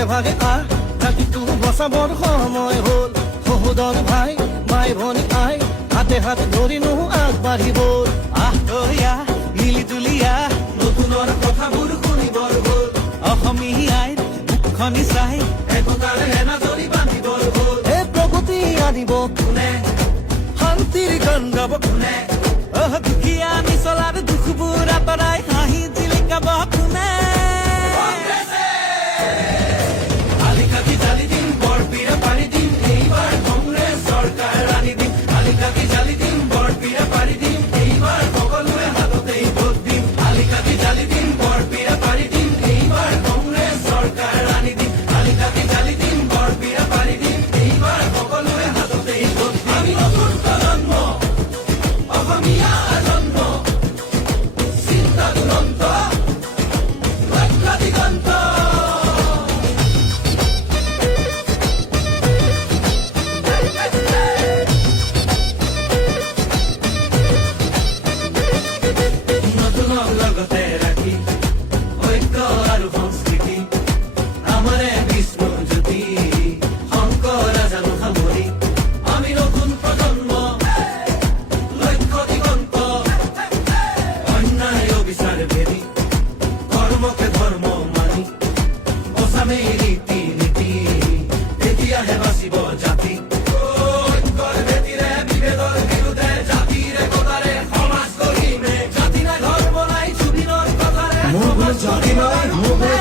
ভাগে ভাগে আহ জাতিটো বচাবৰ সময় হ'ল সহোদৰ ভাই মাই ভনী আই হাতে হাতে ধৰিনো আগবাঢ়িব আহ তৈয়া মিলি তুলিয়া নতুনৰ কথাবোৰ শুনিবৰ হ'ল অসমীয়াই মুখনি চাই একতাৰে এনাজৰি বান্ধিবৰ হ'ল এই প্ৰগতি আনিব কোনে শান্তিৰ গান গাব কোনে দুখীয়া নিচলাৰ দুখবোৰ আঁতৰাই হাঁহি জিলিকাব কোনে আলিকাটি জালি দিম বৰপীৰা পাৰি দিম এইবাৰ কংগ্ৰেছ চৰকাৰ আনি দিম আলিকাটি জালি দিম বৰপীৰা পাৰি দিম এইবাৰ সকলোৱে হাততেই ভোট দিম আলিকাটি জালি দিম বৰপীৰা পাৰি দিম এইবাৰ কংগ্ৰেছ চৰকাৰ আনি দিম আলিকাটি জালি দিম বৰপীৰা পাৰি দিম এইবাৰ সকলোৱে হাততেই ভোট দিম আমি নতুন প্ৰজন্ম অসমীয়া জন্ম চিন্তা দুৰন্ত লক্ষ্য দিগন্ত নতুনক লগতে ৰাখি ঐক্য আৰু সংস্কৃতি আমাৰে বিষ্ণু জ্যোতি শংকৰ জানো সামৰি আমি নতুন প্ৰজন্ম লক্ষ্য দিগন্ত অন্যায় অবিচাৰ ভেদি কৰ্মকে ধৰ্ম মানি বচামেই ৰীতি নীতি তেতিয়াহে বাচিব জাতি ঐক্যৰ ভেটিৰে বিভেদৰ বিৰুদ্ধে জাতিৰ একতাৰে সমাজ গঢ়িমে জাতি নাই ধৰ্ম নাই জুবিনৰ কথাৰে মোৰ জাতি নাই মোৰ